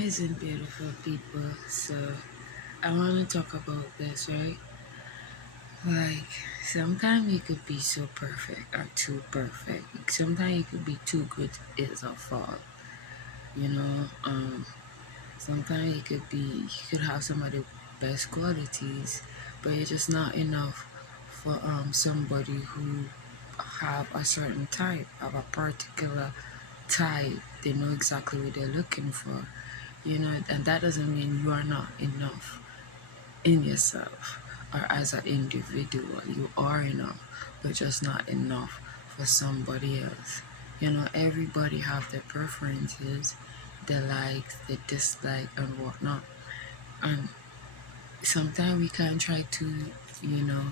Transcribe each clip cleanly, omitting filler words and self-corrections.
Rising, beautiful people. So, I want to talk about this, right? Like, sometimes you could be so perfect or too perfect. Sometimes you could be too good is a fault, you know? Sometimes you could have some of the best qualities, but it's just not enough for somebody who have a certain type, of a particular type. They know exactly what they're looking for, and that doesn't mean you are not enough in yourself or as an individual. You are enough, but just not enough for somebody else. Everybody have their preferences, their likes, their dislike, and whatnot. And sometimes we can try to, you know,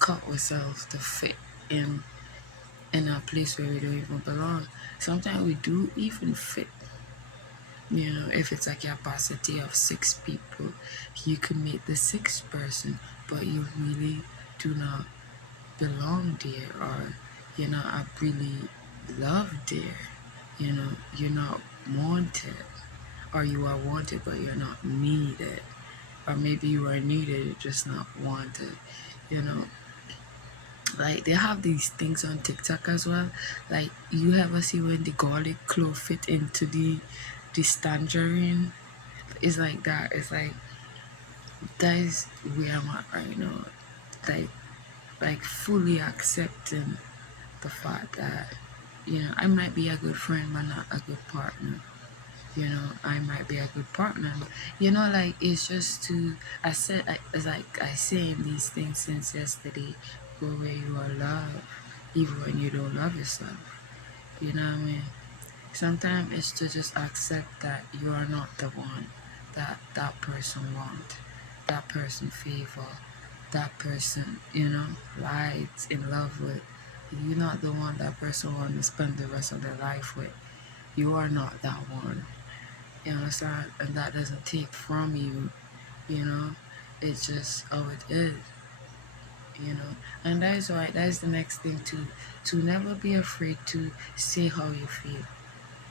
cut ourselves to fit in in a place where we don't even belong. Sometimes we do even fit. If it's a capacity of 6 people, you can meet the sixth person, but you really do not belong there, or you're not really loved there. You're not wanted, or you are wanted, but you're not needed, or maybe you are needed, just not wanted. You know, like they have these things on TikTok as well. Like you ever see when the garlic clove fit into the tangerine? It's like that. It's like that is where I'm at right now. Like like fully accepting the fact that I might be a good friend but not a good partner. I might be a good partner. Like it's just to I said I it's like I saying these things since yesterday. Go where you are loved, even when you don't love yourself. You know what I mean? Sometimes it's to just accept that you are not the one that person want, that person favor, that person, lies in love with. You're not the one that person want to spend the rest of their life with. You are not that one. You understand? And that doesn't take from you, you know. It's just how it is. And that is why that is the next thing to never be afraid to say how you feel.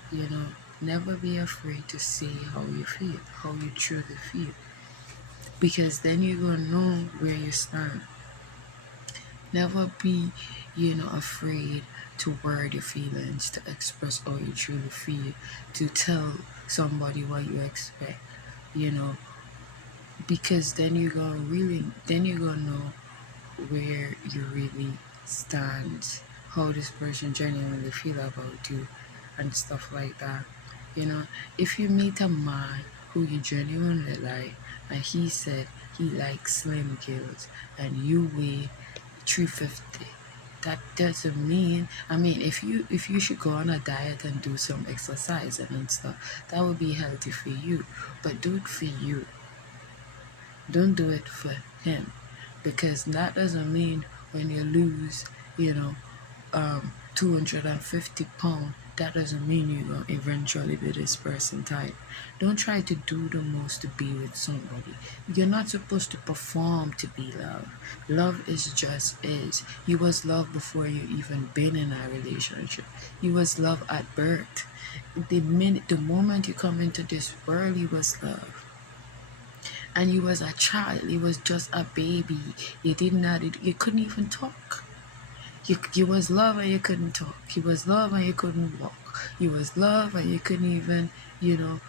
You know, never be afraid to say how you feel, how you truly feel. Because then you're gonna know where you stand. Never be, afraid to word your feelings, to express how you truly feel, to tell somebody what you expect, you know, because then you're gonna know where you really stand, how this person genuinely feel about you, and stuff like that. You know, if you meet a man who you genuinely like, and he said he likes slim girls, and you weigh 350, that doesn't mean. I mean, if you should go on a diet and do some exercise and stuff, that would be healthy for you. But do it for you. Don't do it for him, because that doesn't mean when you lose, 250 pounds, that doesn't mean you're gonna eventually be this person type. Don't try to do the most to be with somebody. You're not supposed to perform to be loved. Love is just is. You was loved before you even been in a relationship. You was loved at birth. The moment you come into this world, you was loved. And you was a child, you was just a baby. You didn't know, you couldn't even talk. You was love and you couldn't talk. You was love and you couldn't walk. You was love and you couldn't even, you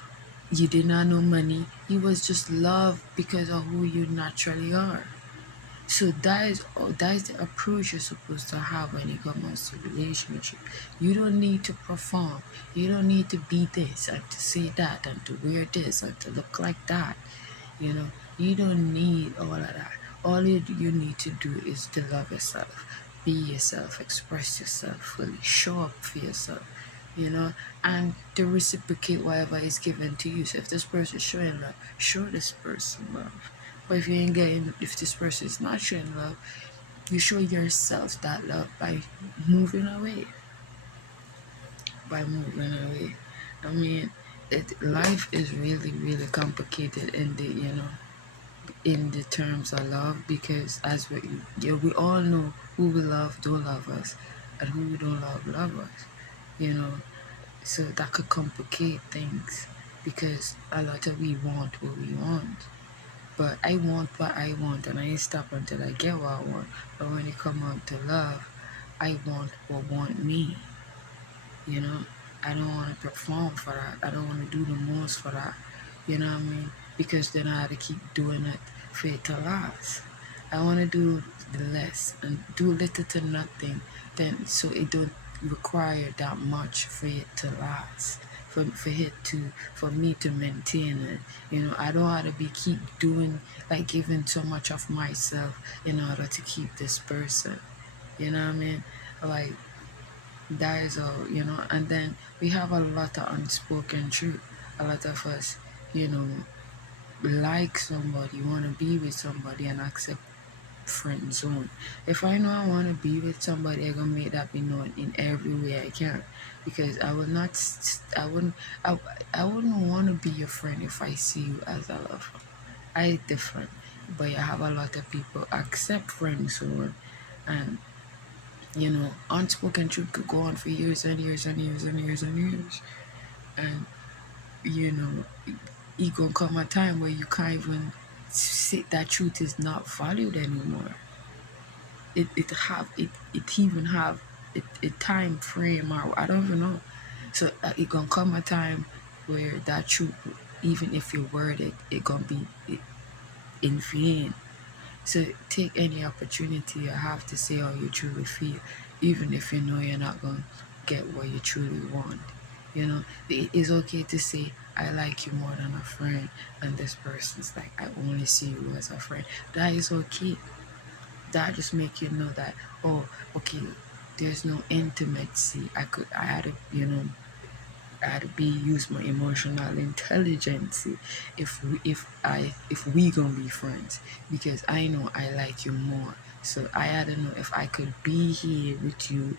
did not know money. You was just love because of who you naturally are. So that is the approach you're supposed to have when it comes to relationship. You don't need to perform. You don't need to be this and to say that and to wear this and to look like that. You know, you don't need all of that. All you need to do is to love yourself, be yourself, express yourself fully, show up for yourself, and to reciprocate whatever is given to you. So if this person is showing love, show this person love. But if this person is not showing love, you show yourself that love by moving away. By moving away. I mean, life is really, really complicated in the terms of love, because as we all know who we love don't love us, and who we don't love us. you know so that could complicate things, because a lot of we want what we want. But I want what I want, and I ain't stop until I get what I want. But when it come out to love, I want what want me. You know, I don't want to perform for that. I don't want to do the most for that. You know what I mean? Because then I have to keep doing it for it to last. I want to do the less and do little to nothing, then so it don't require that much for it to last. For me to maintain it. You know, I don't have to be keep doing like giving so much of myself in order to keep this person. You know what I mean? Like that is all, and then we have a lot of unspoken truth. A lot of us, you know, like somebody, want to be with somebody and accept friend zone. If I know I want to be with somebody, I'm gonna make that be known in every way I can, because I will not, I wouldn't want to be your friend if I see you as a lover. I different, but I have a lot of people accept friend zone, and unspoken truth could go on for years and years and years and years and years. And, you know, it gonna come a time where you can't even say that truth is not valued anymore. It even have a time frame, or I don't even know. So it gonna come a time where that truth, even if you word it gonna be in vain. So take any opportunity you have to say how you truly feel, even if you know you're not going to get what you truly want. It is okay to say, I like you more than a friend, and this person's like, I only see you as a friend. That is okay. That just make you know that, oh, okay, there's no intimacy. I had to, I had to be use my emotional intelligence if we gonna be friends, because I know I like you more. So I had to know if I could be here with you,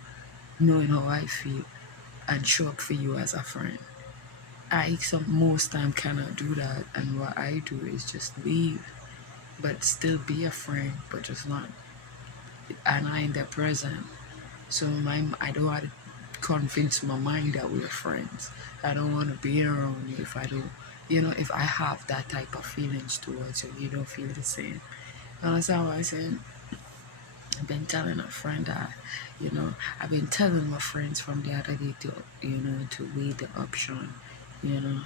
knowing how I feel, and show up for you as a friend. I some most time cannot do that, and what I do is just leave, but still be a friend, but just not, and I in the present. So I don't want to convince my mind that we're friends. I don't want to be around you if I don't, if I have that type of feelings towards you, you don't feel the same. And that's how I said, I've been telling a friend that, I've been telling my friends from the other day to weigh the option, you know,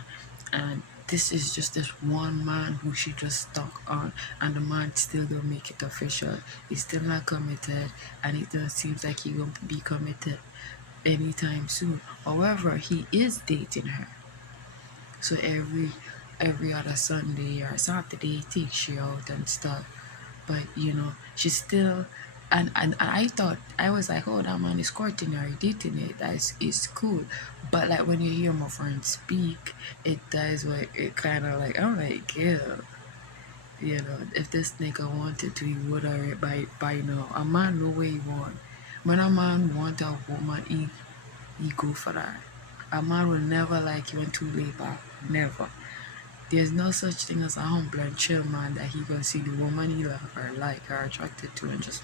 and this is just this one man who she just stuck on, and the man still don't make it official. He's still not committed, and it don't seems like he gonna be committed anytime soon. However, he is dating her. So every other Sunday or Saturday he takes she out and stuff. But she's still, and I thought, I was like, oh, that man is courting her, dating it. It's cool. But like when you hear my friend speak, it does what it kind of like, I'm like, yeah, if this nigga wanted to, he would have by now. A man know what he want. When a man want a woman, he go for that. A man will never like you and too laid back. Never. There's no such thing as a humble and chill man that he gonna see the woman he love or like or attracted to and just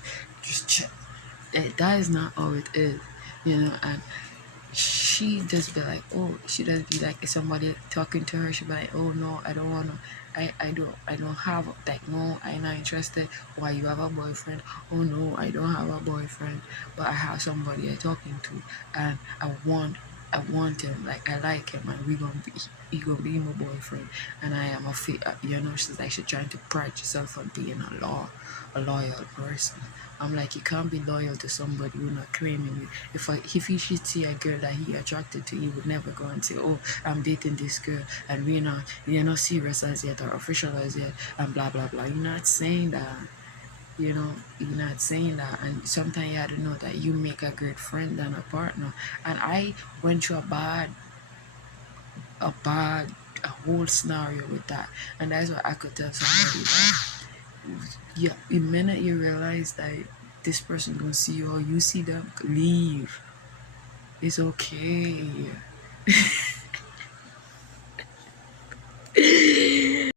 chill. That is not how it is, and she just be like, oh, she does be like, if somebody talking to her, she be like, oh no, I don't wanna, I don't have, like, no, I'm not interested. Why, you have a boyfriend? Oh no, I don't have a boyfriend, but I have somebody I talking to, and I want him, like I like him, and he gonna be my boyfriend, and I am a fit. She's like, she's trying to pride herself on being a loyal person. I'm like, you can't be loyal to somebody who not claiming you. If he should see a girl that he attracted to, he would never go and say, oh, I'm dating this girl, and you're not serious as yet or official as yet, and blah blah blah. You're not saying that. You're not saying that, and sometimes you have to know that you make a great friend than a partner. And I went through a whole scenario with that, and that's why I could tell somebody that, yeah, the minute you realize that this person gonna see you or you see them, leave. It's okay.